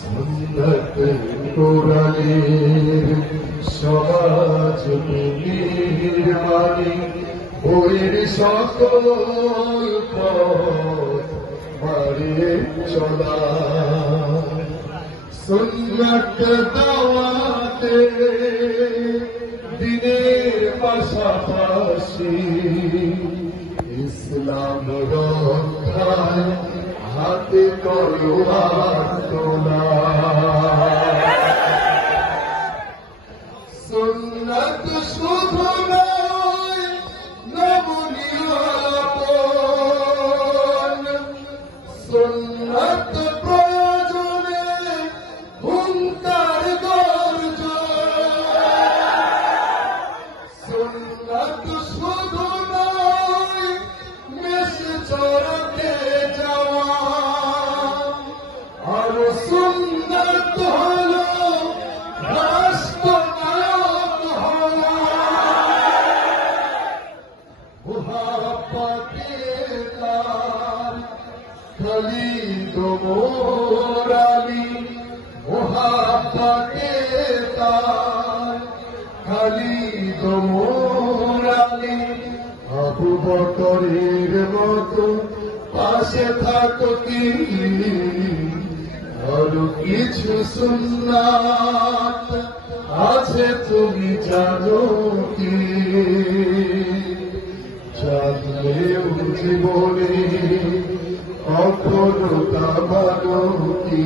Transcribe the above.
সুন্নত কোরআনের সমাজ নির্মাণে বইয়ের সকল পথ মারিয়ে চলা সুন্নত দাওয়াতে দিনের পাশাপাশি ইসলাম রক্ষায় হাতে তলোয়ার তোলা সুন্নত শুধু নয় নমনীয়পন সুন্নত প্রয়োজনে হুঙ্কার গর্জন সুন্নত শুধু নয় মেষ চড়তে যাওয়া আর সুন্নত হলো রাষ্ট্রনায়ক হওয়া মুহাব্বতে তার খালিদ মোরালি মুহাব্বতে তার খালিদ মোরালি আবু বকরের মতো পাশে থাকতি আরো কিছু সুন্নাত আছে তুমি জানো কি জানলেও জীবনে কখনো তা মানো কি